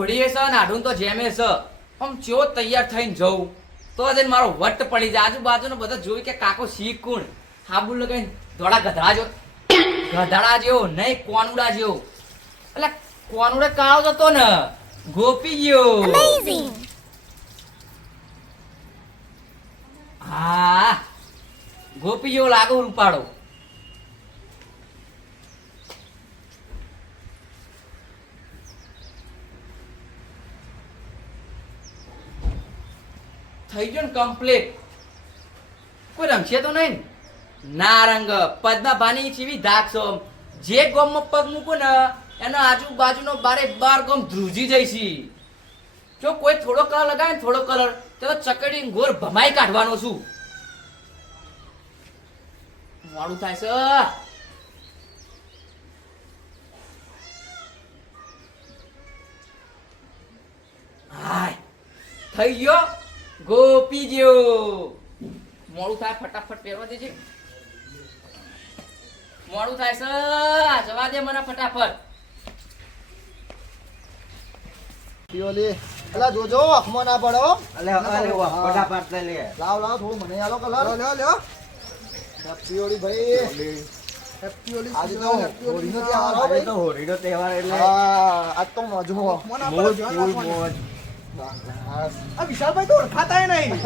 હોળીએ છે ને આઢું તો જેમે છે આમ ચેવો તૈયાર થઈને જવું તો જ મારો વટ પડી જાય આજુબાજુનો બધા જોઈ કે કાકો શીખ કોણ હાબુ લગાઈને થોડા ગધડા જેવો નહીં કોનુડા જેવો એટલે કોનુડે કાળો જતો ને ગોપી ગયો હા ગોપી ગયો લાગો રૂપાળો થઈ ગયો ને કમ્પ્લીટ કોઈ રમશે તો નહીં ના રંગ પદ્માભાની ચીવી ધાકશો જે ગોમમાં પગ મૂકો ને એનો આજુબાજુનો બારે બાર ગોમ ધ્રુજી જઈશી જો કોઈ થોડો કલર લગાવે ને થોડો કલર તો ચકડી ગોર ભમાઈ કાઢવાનો છું મોડું થાય છે હાય થઈ ગયો ગોપી ગયો મોડું થાય ફટાફટ પહેરવા દેજે મોડું થાય છે જવા દે મને ફટાફટ પિયોલી અલા જોજો આંખમાં ના પડો અલે અરે વાહ ફટાફટ લે લાવ થોડું મને આલો કલર લ્યો પિયોલી ભાઈ હેપી હોલી આજે તો હોળીનો તહેવાર હો ભાઈ તો હોળીનો તહેવાર એટલે હા આજ તો મોજ હો મોજ ફૂલ મોજ આ વિશાલભાઈ તો ઓળખાતા નહીં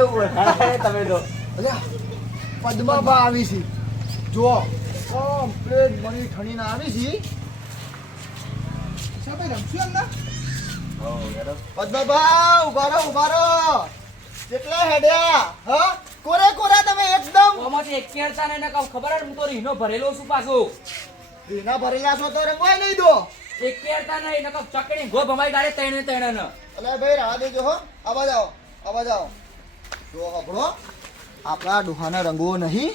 તમે તો અલ્યા પદ્માબા આવી છે જો કમ્પ્લીટ મની ઠણીને આવી છે વિશાલભાઈ રમશું એમ ના પદ્માબા ઉભા રહો કેટલા હેડ્યા હા કોરે કોરા તમે એકદમ ઓમાંથી એક કેરતા ને કહું ખબર હે હું તો રીનો ભરેલો છું પાછો રીના ભરેલા છો તો રંગવાય નહીં દો એક કેરતા નહીં ને કહું ચકડી ગો ભમાઈ ગાડે તણે ન અલે ભાઈ રાહ દેજો હો આવા જાઓ જો હબળો આપણા ડોહાના રંગો નહીં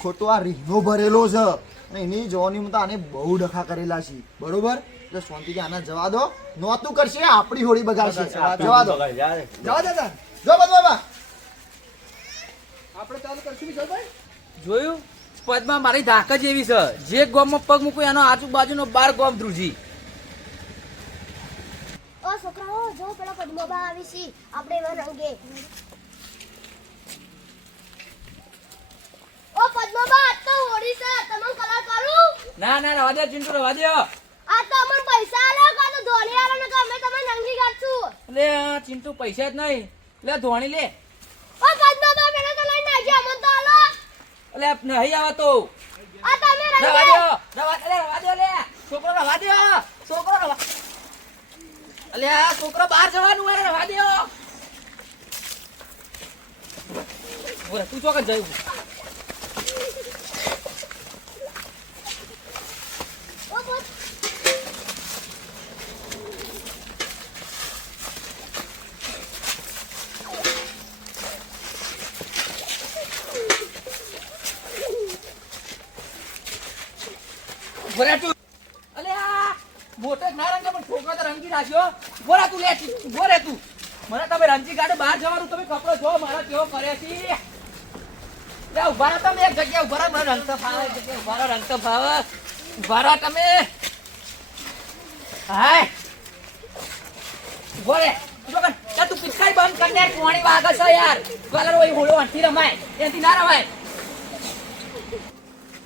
ખોટો આ રીનો ભરેલો છે અને એની જોવાની તો આને બહુ ડખા કરેલા છે બરોબર એટલે શાંતિથી આના જવા દો નોતું કરશે આપણી હોળી બગાડશે જવા દો જો બાબા આપણે ચાલુ કરશું વિશાલભાઈ જોયું પદમાં મારી ધાક જ એવી છે જે ગોમમાં પગ મૂકું એનો આજુબાજુનો 12 ગોમ ધ્રુજી ઓ છોકરાઓ જો પેલા પદ્માબા આવી છે આપણે એવા રંગે ઓ પદ્માબા આ તો હોળી છે તમને કલર કરું ના રવા દે ચિંટુ રવા દે આ તો અમને પૈસા આલો કા તો ધોળી આલો ને કે અમે તમને રંગી કાઢશું લે ચિંટુ પૈસા જ નહીં લે ધોણી લે ઓ પદ્માબા પેલા તો લઈને આવજો અમને તો આલો લે નહીં આવે તો આ તમે રવા રંગે દે લે છોકરો રવા દે અલ્યા છોકરો બહાર જવાનું હોય રવા દે બોલ તું ચોકન જયું ઓ બોલ બોરા તું અલ્યા મોટો ના રંગે પણ છોકરો તો રંગી નાખ્યો બોરા તું લે બોરે તું મને તમે રંજી ગાડે બહાર જવાનું તમે કપડો જો મારા કેવો કરે છે લે ઉભા રહો તમે એક જગ્યાએ ઉભા રહો મને રંગ તો ફાવે એક જગ્યાએ ઉભા રહો રંગ તો ફાવે ઉભા રહો તમે હાય બોલે તું પિચકારી બંધ કર દે કોણી વાગે છે યાર કલર હોય હોળો અંથી રમાય એથી ના રમાય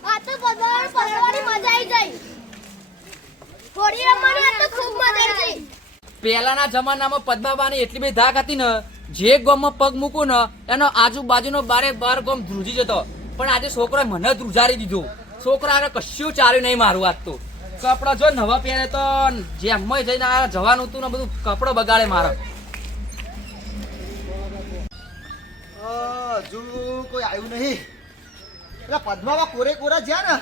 આ તો પદ્માબા પલળવાની મજા આવી જાય હોળી રમવાની આ તો ખૂબ મજા આવી જાય પહેલાના જમાનામાં પદ્માબાની એટલી બધી ધાક હતી ને જે ગોમમાં પગ મૂકું ને એનો આજુબાજુનો 12 ગોમ ધ્રુજી જતો પણ આજે છોકરાએ મને ધ્રુજારી દીધો છોકરાને કશું ચાલ્યું નહીં મારું આજ તો કપડા જો નવા પહેરે તો જેમમાં જઈને આ જવાનું હતું ને બધું કપડો બગાડે મારા હજુ કોઈ આવ્યું નહીં એટલે પદ્માબા કોરા જ્યાં ને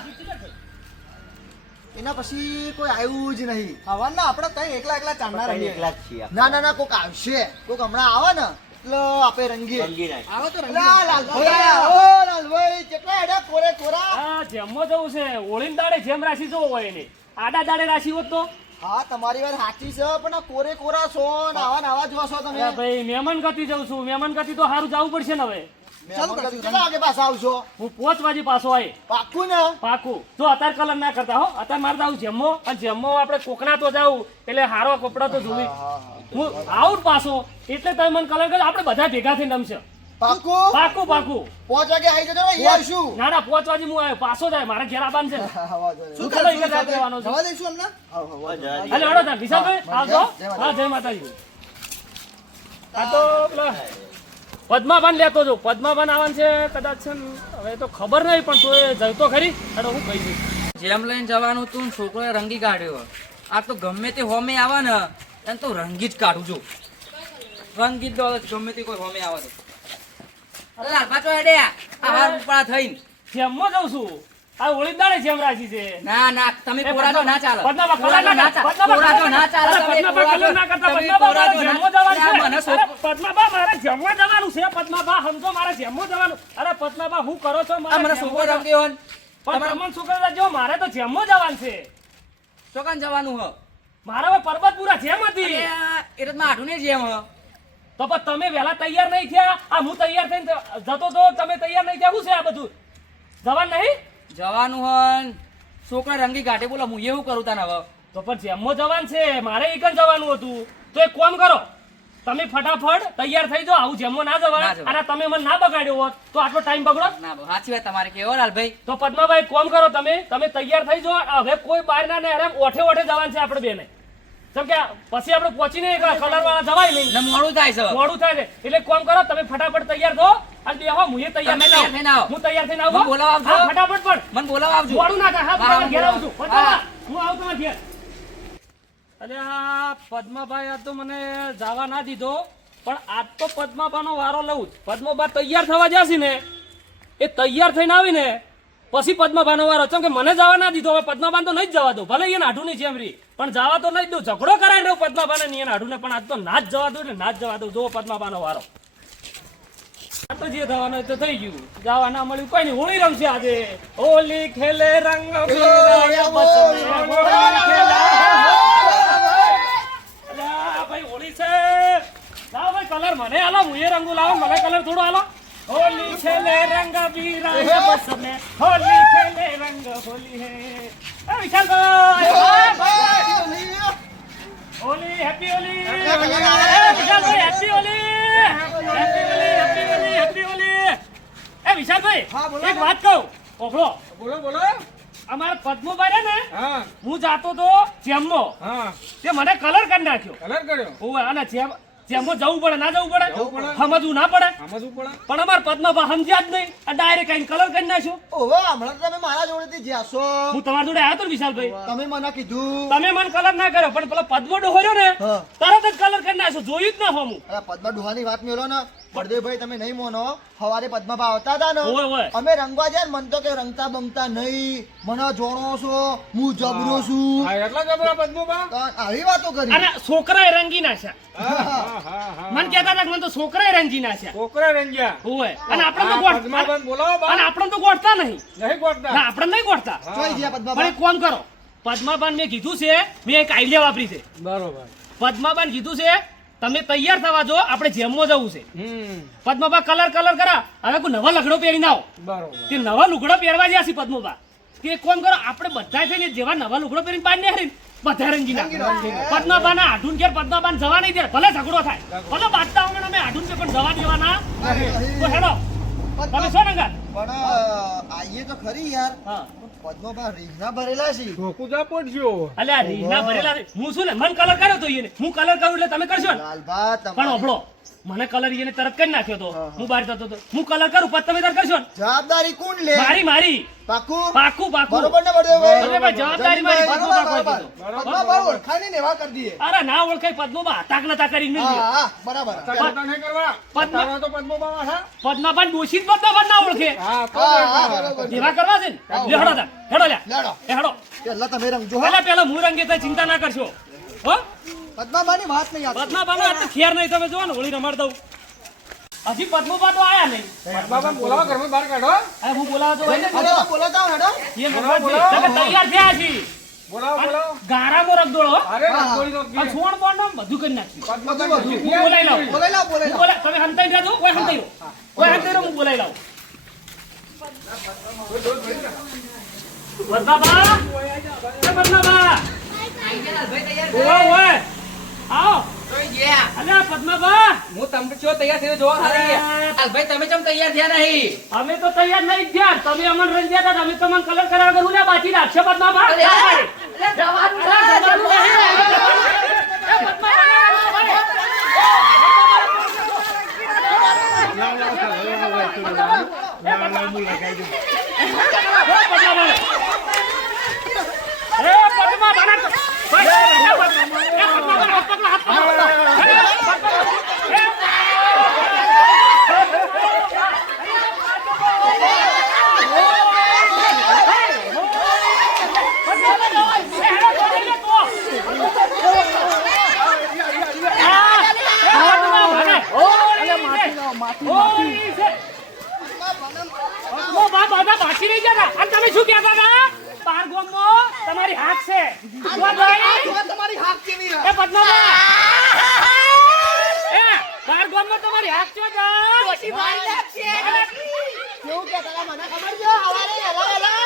એના પછી કોઈ આવ્યું જ નહીં હવાના આપણે કઈ એકલા ચાંદના રહીએ એકલા જ છીએ ના કોક આવશે કોક હમણાં આવે ને એટલે આપણે રંગીએ આવો તો લાલભાઈ કેટલા હેડા કોરા હા જેમો જવું છે ઓળીન દાડે જેમ રાશી જોવો હોય એને આડા દાડે રાશી હોત તો હા તમારી વાત સાચી છે પણ આ કોરા છો ને આવા જોવા છો તમે ભાઈ મહેમાન ગતિ જઉં છું મહેમાન ગતિ તો સારું જવું પડશે ને હવે ચાલુ કરશું કેટલા વાગે પાછા આવશો હું 5 વાગે પાછો આવી પાક્કું ને પાકું જો અત્યારે કલર ના કરતા હો અત્યારે મારે જાવ જેમો અને જેમો આપણે કોકણા તો જાવ એટલે હારો કપડા તો જોવી હું આઉટ પાછો એટલે તમે મને કલર કરજો આપણે બધા ભેગા થઈને રમશે પાક્કું પાકું પાકું 5 વાગે આવી જજો ને યાર શું ના ના 5 વાગે હું આવ્યો પાછો જાય મારે ઘેર આવવાનું છે શું ચાલો, એક જ રાત રહેવાનો છે. જવા દઈશું અમને હાલો હળો તાર વિશાલભાઈ આવજો જય માતાજી. હા જય માતાજી આ તો પેલા પદ્માભાન લેતો જો પદ્માભાન આવવાનું છે કદાચ છે ને હવે તો ખબર નહીં પણ તોય જતો ખરી અને હું કહી દઈશ જેમ લઈને જવાનું તું ને છોકરોએ રંગી કાઢ્યો આ તો ગમે તે હોમે આવે ને એને તો રંગી જ કાઢું છું રંગી જ દો ગમે તે કોઈ હોમે આવે તો અરે લાલ પાછો હેડે આ હાર ઉપરા થઈને જેમમાં જાઉં છું આ હોળી દાડે જેમ રાખી છે ના ના તમે કોરાજો ના ચાલે પદ્માબા કલર ના કરતા. કોરાજો ના ચાલે અરે તમે પદ્માબા કલર ના કરતા. તમે પદ્માબા મારે કોરાજો જેમમાં ના- જવાનું અરે આ મને છે. શોખ- અરે પદ્માબા મારે જેમમાં જવાનું છે. પદ્માબા સમજો મારે જેમમાં જવાનું. અરે પદ્માબા હું કરો છો આ મારે મને જેમમાં છોકરો જવાનું. રંગ્યો હોય ને. પણ તમારે તમને શું કરવા જો મારે તો જેમમાં જવાનું છે ચોકાન જવાનું હ મારે હવે પર્વતપુરા જેમ હતી અરે આ એટલે માઠું ને જેમ હ તો પણ તમે વહેલા તૈયાર નહીં થયા આ હું તૈયાર થઈને જતો તો તમે તૈયાર નહીં થયા શું છે આ બધું જવાનું નહીં જવાનું હોય ને છોકરા રંગી કાઢે બોલો હું એવું કરું તને હવે તો પણ જેમમાં જવાનું છે મારે એકન જવાનું હતું તો એક કામ કરો તમે ફટાફટ તૈયાર થઈ જાઓ આવું જેમમાં ના ના જવાય જવાય. અને તમે મને ના બગાડ્યો હોત તો આટલો ટાઈમ બગડો ના બહુ સાચી વાત તમારે કેવો લાલભાઈ તો પદ્માભાઈ કોમ કરો તમે તૈયાર થઈ જાઓ હવે કોઈ બહાર ના ને ઓઠે ઓઠે જવાનું છે આપણે બેને કેમ કે પછી આપણે પહોંચીને કલર વાળા જવાય નહીં ને મોડું થાય છે મોડું થાય છે એટલે કોમ કરો તમે ફટાફટ તૈયાર થો અને બેહો હું એ તૈયાર તમે તૈયાર થઈને આવો. હું તૈયાર થઈને મને આવું બોલાવવા આવજો. હા, ફટાફટ પણ મને બોલાવા આવજો મોડું ના થાય હા હા, તમારા ઘેર આવું છું હા. પદ્માબા, હું આવું તમારા ઘેર અરે આ પદ્માભાઈ આ તો મને જવા ના દીધો પણ આજ તો પદ્માબાનો વારો લઉં જ પદ્માબા તૈયાર થવા જશે ને એ તૈયાર થઈને આવીને પછી પદ્માબાનો વારો કેમ કે મને જવા ના દીધો હવે પદ્માબાન તો નહીં જ જવા દો ભલે એને આઢું નહીં જેમ રી પણ જવા તો નહીં જ દઉં ઝઘડો કરાય રહ્યો પદ્માબાને ને એને આઢું ને પણ આજ તો ના જ જવા દો એટલે ના જ જવા દો જો પદ્માબાનો વારો આ તો જે થવાનું હોય તો થઈ ગયું જવા ના મળ્યું કોઈ નહીં હોળી રમશે આજે હોલી ખેલે રંગ બિરંગ બસ મેં હોળી ખેલે. અલ્યા ભાઈ હોળી છે લાવો ભાઈ કલર મને હાલો હું એ રંગુ લાવો મને કલર થોડો હાલો હોલી ખેલે રંગ બિરંગ બસ મેં હોલી ખેલે રંગ હોલી હે એ વિશાલભાઈ હોલી હેપી હોલી એ Vishalbhai happy Holi happy Holi happy Holi happy Holi એ વિશાલભાઈ એક વાત કહું ઓભળો બોલો બોલો અમારા પદ્મભાઈ ને હા હું જાતો તો જેમો હા તે મને કલર કરી નાખ્યો કલર કર્યો ઓવે અને જેમો જવું પડે ના જવું પડે જવું પડે. સમજવું ના પડે સમજવું પડે પણ અમાર પદ્મભા સમજ્યા જ નહીં આ ડાયરેક્ટ આઈને કલર કરી નાખ્યો ઓહો હમણાં તો તમે મારા જોડેથી જ્યાં છો હું તમારા જોડે આવ્યો તો ને વિશાલભાઈ તમે મને કીધું તમે મને કલર ના કર્યો પણ પેલો પદ્મો ડોહર્યો ને હા. તરત જ કલર કરી નાખ્યો જોયું જ ના હોમું અરે પદ્મા ડુહાની વાત મેલો ને બળદેવભાઈ તમે નહીં મોનો હવારે પદ્માભા આવતા હતા ને ઓય ઓય અમે રંગવા જાય ને મન તો કે રંગતા બમતા નહીં મને જોણો છો હું જબરો છું હા એટલા જબરા પદ્મોબા તો આવી વાતો કરી અને છોકરાએ રંગી નાખ્યા હા મને કહેતા હતા કે મને તો છોકરાએ રંગી નાખ્યા છોકરા રંગ્યા ઓય અને આપણે તો ગોઠ પદ્માબન બોલાવો બા અને આપણે તો ગોઠતા નહીં નહીં ગોઠતા ના આપણે નહીં ગોઠતા જોઈ ગયા પણ પદ્માભા એક કામ કરો પદ્માબાન મેં કીધું છે મેં એક આઈડિયા વાપરી છે બરોબર પદ્માબાન કીધું છે તમે તૈયાર થવા જો આપણે જેમમાં જવું છે હમ પદ્માબા કલર કરા હવે કોઈ નવા લગડો પહેરીને આવો બરોબર તે નવા લુગડો પહેરવા જ્યાં છે પદ્મોબા કે એક કામ કરો આપણે બધા થઈને જેવા નવા લુગડો પહેરીને બહાર નીકળી બધા રંગી પદ્માબાના આઢુન ઘેર પદ્માબાન જવા નહીં દે ભલે ઝઘડો થાય ભલે બાટતા હોય અમે આઢુન છે પણ જવા દેવાના તો હેડો તમે શું રંગા પણ આઈએ તો ખરી યાર હા પદ્મભા રીંગણા ભરેલા છે ઢોકું જા પડજો અલ્યા રીંગણા ભરેલા છે. હું શું ને મન કલર કર્યો તો એને હું કલર કરું એટલે તમે કરશો ને લાલભા પણ તમારી ઓભળો મને કલર એને તરત કરી નાખ્યો તો હા. હું બહાર જતો તો હું કલર કરું પછી તમે તાર કરશો ને જવાબદારી કોણ લે મારી પાકું પાકું બરોબર ને બળદેવભાઈ અરે ભાઈ, જવાબદારી મારી. બરોબર, પદ્મભા બરોબર. કોઈ પદ્મભા ઓળખાય ને એવા કરી દઈએ અરે ના ઓળખાય પદ્મોબા તાકલા કરીને મિલ હા હા બરાબર તારા નહીં કરવા પદ્મા- તારા તો પદ્મોબા હા પદ્માબાન ડોશી જ પદ્માબાન ના ઓળખે હા તો હા હા બરાબર. બરોબર એવા કરવા છે ને લે હેડો તાર, હેડો લ્યા લેડો એ હેડો પેલા તમે રંગજો હો. પેલા હું રંગે તો ચિંતા ના કરશો હો પદ્માભાની વાત નહીં આપી પદ્માબાન આ તો ખેર નહીં તમે જોવો ને હોળી રમાડ દઉં હજી પદ્મોબા તો આયા નહીં પદ્માબન બોલાવો ઘરમાં બહાર કાઢો અરે હું બોલાવો તો ભાઈ બોલો બોલો જાઓ હેડો એ ભગવાન તમે તૈયાર થયા છી બોલાવો બોલાવો ગારામાં રખ દોડો અરે હા, હા. રસોઈ નો આ છોડ બોંડ બધું કરી નાખ્યું બધું હું બોલાઈ લાવું બોલાઈ લાવ બોલાઈ હું લાવ બોલા તમે હંતાઈ રહ્યા છો કોઈ હંતાઈ રહો કોઈ હંતાઈ રહો હું બોલાઈ લાવું બદનાબા એ બદનાબા ઓય ઓય આવો તોય ગયા. અલ્યા પદ્માબા હું તમને જો તૈયાર થયો જોવા હારી. ભાઈ તમે કેમ તૈયાર થયા નહીં? અમે તો તૈયાર નહીં થયા તમે અમને રંજ્યા હતા અમે તમને કલર કરાવવા કરું લે બાકી રાખશે પદ્માબા અરે જવાનું બાકી રહી ગયા અને તમે શું કહેતા હતા? બાર ગામમાં તમારી હાક છે તમારી હાથ કેવી એ પદ્માબા એ બાર ગામમાં તમારી હાક છો કેવું કહેતા મને ખબર છે હવારે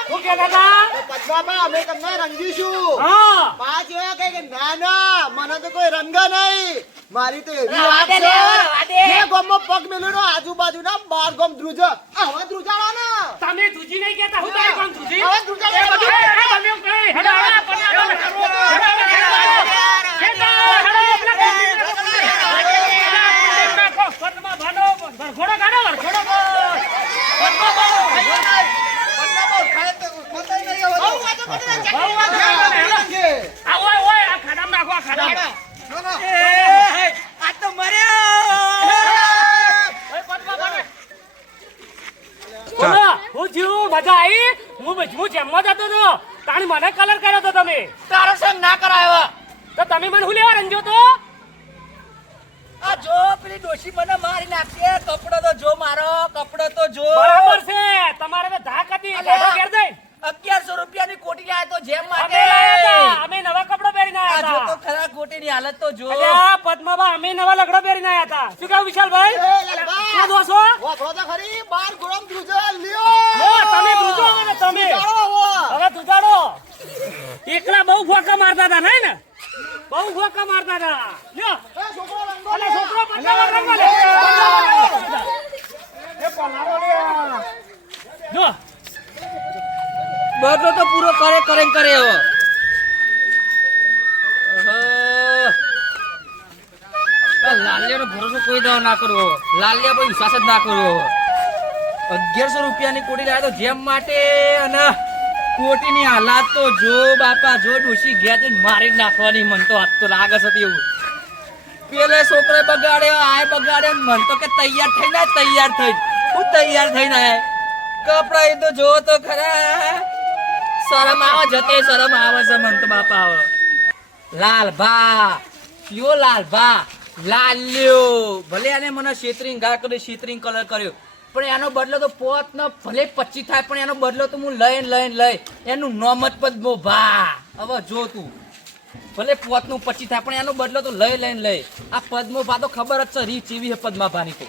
શું કહેતા હતા? પદ્માબા અમે તમને રંગીશું હા પાંચ એવા કહે કે ના ના મને તો કોઈ રંગ નહીં મારી તો એવી વાત છે જે ગામમાં પગ મેલ્યો આજુબાજુના 12 ગામ ધ્રુજ આવા ધ્રુજાળા ને તમે ધ્રુજી નહીં કહેતા હું તારી કોણ ધ્રુજી હવે ધ્રુજાળા એ બધું એ તમે કઈ હેડો હું જીવું મજા આવી હું જેમમાં જતો હતો તાણી મને કલર કર્યો તો તમે તારો સંગ ના કરાયો. તો તમે મને હું લેવા રંજો તો આ જો પેલી ડોશી મને મારી નાખશે. કપડો તો જો મારો, કપડો તો જો. બરાબર છે તમારે તો ધાક હતી કાઢો ઘેર જઈ 1100 રૂપિયાની કોટી લાયા તો જેમ અમે માટે. લાયા હતા અમે નવા કપડો પહેરીને આ જો આયા તો હતા ખરા કોટીની હાલત તો જો. અલ્યા પદ્માબા અમે નવા લગડો પહેરીને આયા હતા શું કહ્યું વિશાલભાઈ શું દોશો વાપરો તો ખરી 12 ગોળમ ધ્રુજા લ્યો લો તમે ધ્રુજો ને તમે હવે ધ્રુજાડો એકલા બહુ ફોકા મારતા હતા નહીં ને બહુ ફોકા મારતા હતા લ્યો છોકરો રંગો અલે છોકરો પદ્માબા રંગવા લે એ પલાળો લે જો બદલો તો પૂરો કરે કરે હવે. લાલિયાનો ભરોસો કોઈ દાવ ના કરવો. લાલિયા પર વિશ્વાસ જ ના કરવો. 1100 રૂપિયાની કોટી લાયા તો જેમ માટે અને કોટીની હાલાત તો જો બાપા જો ડોશી ગયા તો મારી જ નાખવાની મન તો હાથ તો લાગે છે એવું. પેલે છોકરે બગાડ્યો આય બગાડ્યો ને મન તો કે તૈયાર થઈને હું તૈયાર થઈને આય. કપડા એ તો જો તો ખરા શરમ આવે જતે શરમ આવે છે મન તો બાપા હવે. લાલભા કયો લાલભા લાલ્યો ભલે એને મને શેતરીંગ ઘા કર્યો શેતરીંગ કલર કર્યો પણ એનો બદલો તો પોત ને ભલે 25 થાય પણ એનો બદલો તો હું લઈ એનું નોમ જ પદ્મો ભા. હવે જો તું ભલે પોત નું 25 થાય પણ એનો બદલો તો લઈ આ પદ્મો ભા તો ખબર જ છે રીચ એવી છે પદ્મા ભાની તો